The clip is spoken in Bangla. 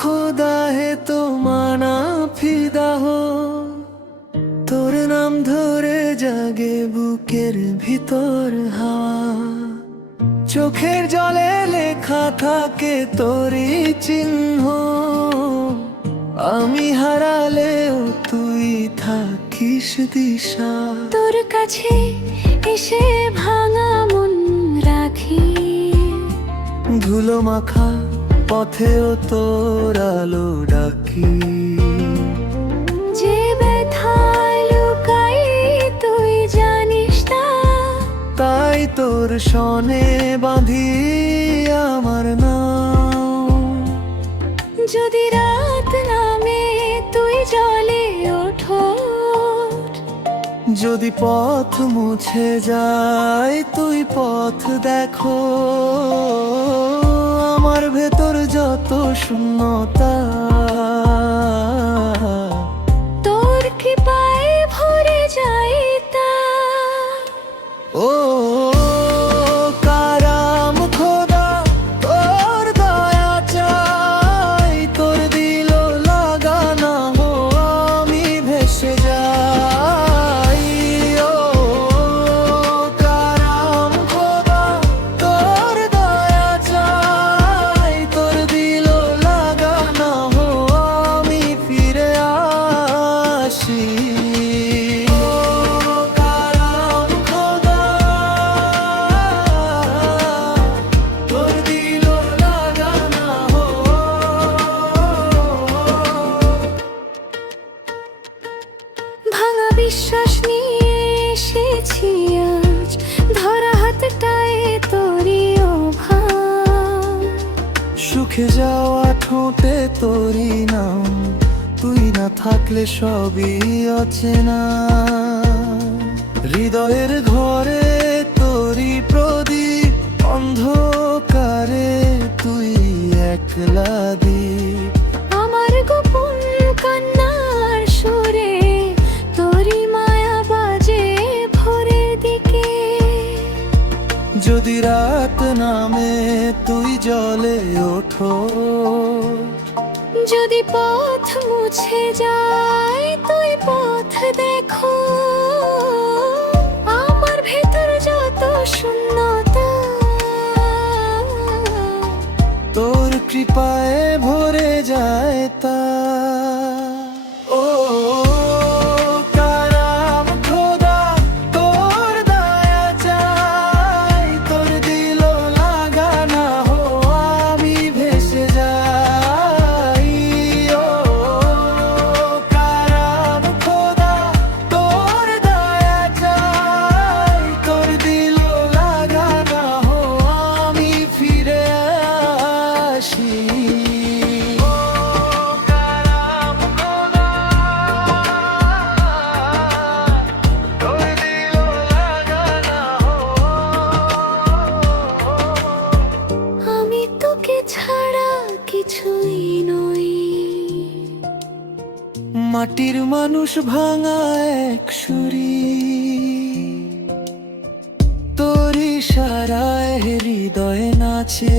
খোদা হে তো মানা ফিদা হো, তোর নাম ধরে জাগে বুকের ভিতর হাওয়া, চোখের জলে লেখা থাকে তোরই চিহ্ন, আমি হারালেও তুই থাকিস দিশা। তোর কাছে এসে ভাঙা মন রাখি, ধুলো মাখা পথেও তোর আলো ডাকি, যে ব্যথায় লুকাই তুই জানিস না, তাই তোর সনে বাঁধি আমার নাম। যদি রাত নামে তুই জলে ওঠো, যদি পথ মুছে যায় তুই পথ দেখো, আমার ভেতর যত শূন্যতা তোর কৃপায় ভরে যায় তা। ও কারাম খোদা তোর দয়া চাই, তোর দিল লাগানা হো আমি ভেসে যাই। ও কারাম খোদা তোর দয়া চাই, তোর দিল লাগানা হো আমি ফিরে আসি। ভাঙা বিশ্বাস নিয়ে এসেছি আজ, ধরা হাতটায় তোরই অভাব, সুখে যাওয়া ঠোঁটে তোরই নাম, তুই না থাকলে সবই অচেনা। হৃদয়ের ঘরে তোরই প্রদীপ, অন্ধকারে তুই একলা দ্বীপ। আমার গোপন কান্নার সুরে তোরই মায়া বাজে ভোরের দিকে, যদি রাত নামে তুই জলে ওঠো, যদি পথ মুছে যায় তুই পথ দেখো, আমার ভেতর যত শূন্যতা তোর কৃপায় ভরে যায় তা। ও কারাম খোদা তোর দয়া চাই, তোর দিল লাগানা হো আমি ভেসে যাই। ও কারাম খোদা তোর দয়া চাই, তোর দিল লাগানা হো আমি ফিরে আসি। আমি তোকে ছাড়া কিছুই নই, মাটির মানুষ ভাঙা এক সুরি, তোর ইশারায় হৃদয় নাচে।